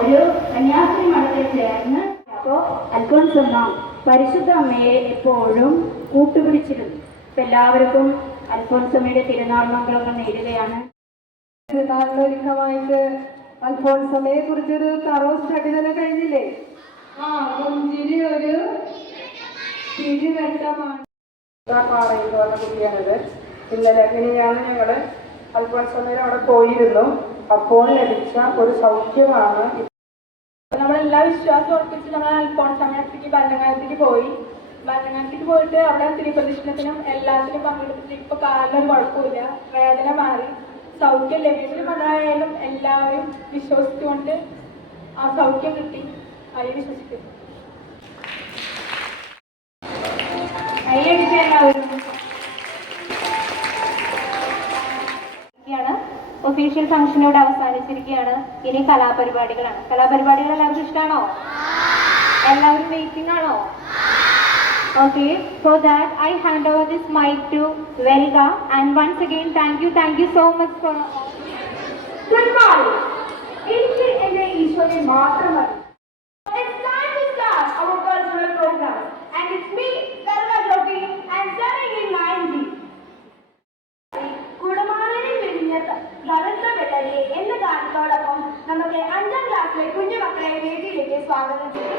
ഒരു കന്യാസ്ത്രീ മഠത്തിൽ ചേർന്ന് അപ്പോൾ അൽഫോൻസമ്മ പരിശുദ്ധ അമ്മയെ എപ്പോഴും കൂട്ടുപിടിച്ചിരുന്നു. ഇപ്പം എല്ലാവർക്കും അൽഫോൻസമ്മയുടെ തിരുനാൾ മംഗളങ്ങൾ നേടുകയാണ്. തിരുനാളിനൊരുക്കമായിട്ട് അൽഫോൻസമ്മയെ കുറിച്ചൊരു തറോ സ്റ്റഡി തന്നെ കഴിഞ്ഞില്ലേ? പുഞ്ചിരി ഒരു തിരുവട്ടമാണ്. പാറയിൽ വന്ന കുട്ടിയാണിത്. ഇന്നലെ ഇനിയാണ് ഞങ്ങൾ അൽഫോൻസമ്മയുടെ അവിടെ പോയിരുന്നു. അപ്പോൾ ലഭിച്ച ഒരു സൗഖ്യമാണ്. നമ്മളെല്ലാ വിശ്വാസം ഉറപ്പിച്ച് നമ്മൾ അൽഫോൻസമ്മയിലേക്ക് ഭരണകാലത്തേക്ക് പോയി. ഭരണകാലത്തേക്ക് പോയിട്ട് അവിടെ തിരുപ്രദക്ഷിണത്തിനും എല്ലാത്തിനും പങ്കെടുത്തിട്ട് ഇപ്പൊ കാലിനൊരു കുഴപ്പമില്ല, വേദന മാറി, സൗഖ്യം ലഭിച്ചൊരു മതായാലും എല്ലാവരും വിശ്വസിച്ചുകൊണ്ട് ആ സൗഖ്യം കിട്ടി. അതിൽ വിശ്വസിക്കുന്നു. ഒഫീഷ്യൽ ഫംഗ്ഷനോട് അവസാനിച്ചിരിക്കുകയാണ്. ഇനി കലാപരിപാടികളാണ്. കലാപരിപാടികൾ എല്ലാവർക്കും ഇഷ്ടമാണോ? എല്ലാവരും വെയിറ്റിംഗ് ആണോ? Okay, for that I hand over this mic to Velga, and once again thank you so much for good morning. എനിക്ക് എന്റെ ഈശോയെ മാത്രമല്ല. It's time to start our cultural program, and it's me, Velga Jyoti, and studying in 9G. കുടമാളനെ വിരിഞ്ഞ കറുത്ത വെള്ളരിയെ എന്ന ഗാനത്തോടൊപ്പം നമുക്ക് 5ാം ക്ലാസ്സിലെ കുഞ്ഞുമക്കളെ വേദിയിലേക്ക് സ്വാഗതം ചെയ്യാം.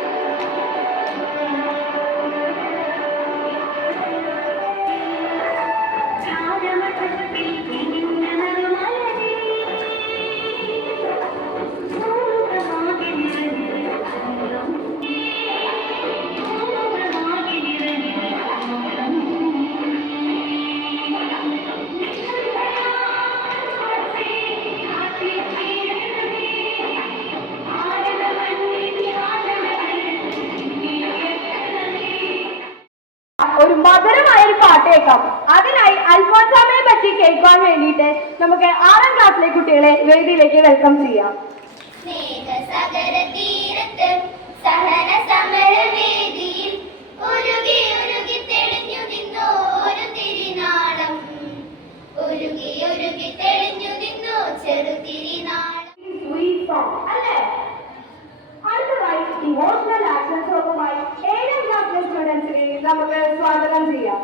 ഒരു മധുരമായ ഒരു പാട്ട് കേൾക്കാം. അതിനായി അൽഫോൻസമ്മയെ പറ്റി കേൾക്കാൻ വേണ്ടിയിട്ട് നമുക്ക് 6ാം ക്ലാസ്സിലെ കുട്ടികളെ വേദിയിലേക്ക് വെൽക്കം ചെയ്യാം. അടുത്തതായി ഇമോഷണൽ ആക്ഷൻ സോങ്ങുമായി 7ാം ക്ലാസ്സിലെ സ്റ്റുഡൻസിനെ നമുക്ക് സ്വാഗതം ചെയ്യാം.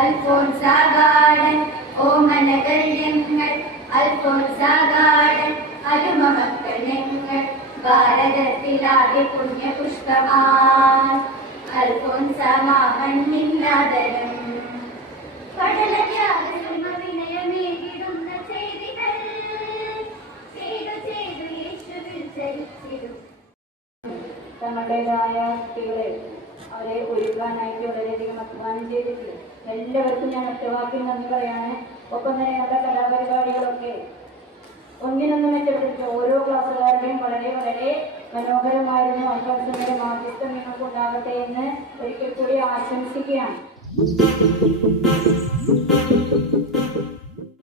അൽഫോൻസാഗാടൻ ഓമനകൾ ഞങ്ങൾ അൽഫോൻസാഗാടൻ അരുമമക്കൾ ഞങ്ങൾ ഭാരതത്തിലാകെ പുണ്യപുഷ്പമാൻ അൽഫോൻസമാമന്നില്ലാതരം വിനയമേകിടുന്ന ചെയ്തികൾ ചെയ്തു യേശുവിൽ ചരിച്ചിടും. തങ്ങളുടേതായ കുട്ടികളെ അവരെ ഒരുക്കാനായിട്ട് വളരെയധികം അധ്വാനം ചെയ്തിട്ടുണ്ട്. എല്ലാവർക്കും ഞാൻ ഒറ്റവാക്കിൽ നന്ദി പറയാണ്. ഒപ്പം തന്നെ നമ്മുടെ കലാപരിപാടികളൊക്കെ ഒന്നിനൊന്നും മെച്ചപ്പെട്ടിട്ട് ഓരോ ക്ലാസ്സുകാരുടെയും വളരെ വളരെ മനോഹരമായിരുന്നു. അൽഫോൻസമ്മയുടെ മാധ്യസ്ഥം നിങ്ങൾക്ക് ഉണ്ടാകട്ടെ എന്ന് ഒരിക്കൽ കൂടി ആശംസിക്കുകയാണ്.